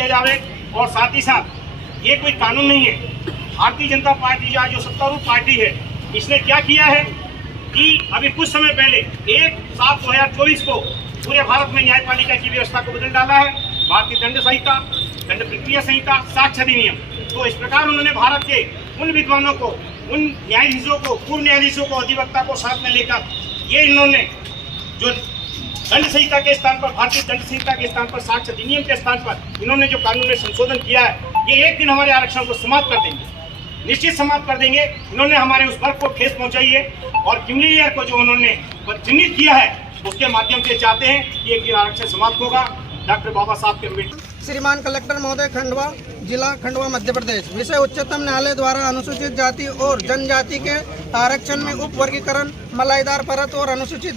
किया जाए। और साथ ही साथ ये कोई कानून नहीं है। भारतीय जनता पार्टी जो सत्तारूढ़ पार्टी है, इसने क्या किया है कि अभी कुछ समय पहले 1/7/2024 को पूरे भारत में न्यायपालिका की व्यवस्था को बदल डाला है। भारतीय दंड संहिता, दंड प्रक्रिया संहिता, साक्ष्य अधिनियम। तो इस प्रकार उन्होंने भारत के उन विद्वानों को, उन न्यायाधीशों को, पूर्व न्यायाधीशों को, अधिवक्ता को साथ में लेकर ये इन्होंने जो दंड संहिता के स्थान पर, भारतीय दंड संहिता के स्थान पर, साक्ष्य अधिनियम के स्थान पर इन्होंने जो कानून में संशोधन किया है, ये एक दिन हमारे आरक्षण को समाप्त कर देंगे, निश्चित समाप्त कर देंगे। इन्होंने हमारे उस वर्ग को ठेस पहुंचाई है और क्रिमिनल को जो उन्होंने चिन्हित किया है, उसके माध्यम से चाहते हैं कि एक दिन आरक्षण समाप्त होगा। डॉक्टर बाबा साहब के अम्बेडकर। श्रीमान कलेक्टर महोदय, खंडवा जिला, खंडवा, मध्य प्रदेश। विषय उच्चतम न्यायालय द्वारा अनुसूचित जाति और जनजाति के आरक्षण में उप वर्गीकरण, मलाईदार परत और अनुसूचित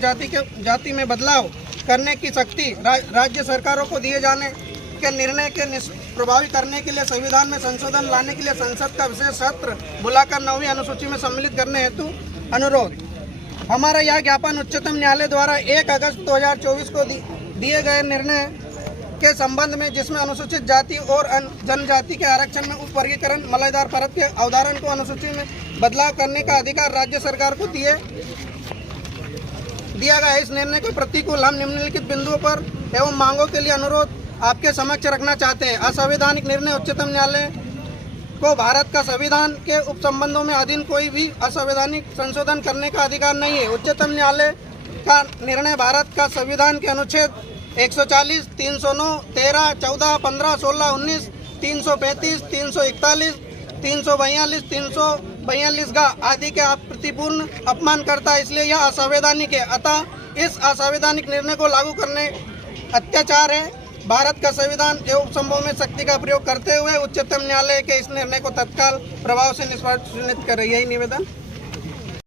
जाति में बदलाव करने की शक्ति राज्य सरकारों को दिए जाने के निर्णय के प्रभावी करने के लिए संविधान में संशोधन लाने के लिए संसद का विशेष सत्र बुलाकर 9वीं अनुसूची में सम्मिलित करने हेतु अनुरोध। हमारा यह ज्ञापन उच्चतम न्यायालय द्वारा 1 अगस्त 2024 को दिए गए निर्णय के संबंध में, जिसमें अनुसूचित जाति और जनजाति के आरक्षण में उप वर्गीकरण, मलाईदार परत के अवधारण को अनुसूची में बदलाव करने का अधिकार राज्य सरकार को दिया गया है। इस निर्णय को प्रतिकूल हम निम्नलिखित बिंदुओं पर एवं मांगों के लिए अनुरोध आपके समक्ष रखना चाहते हैं। असंवैधानिक निर्णय। उच्चतम न्यायालय को भारत का संविधान के उपसंबंधों में अधीन कोई भी असंवैधानिक संशोधन करने का अधिकार नहीं है। उच्चतम न्यायालय का निर्णय भारत का संविधान के अनुच्छेद 140, 309, 13, 14, 15, 16, 19, 335, 341, 342, 342 का आदि के प्रतिपूर्ण अपमान करता है, इसलिए यह असंवैधानिक है। अतः इस असंवैधानिक निर्णय को लागू करने अत्याचार है। भारत का संविधान एवं उपसंबंधों में शक्ति का प्रयोग करते हुए उच्चतम न्यायालय के इस निर्णय को तत्काल प्रभाव से निष्पादित करे, यही निवेदन।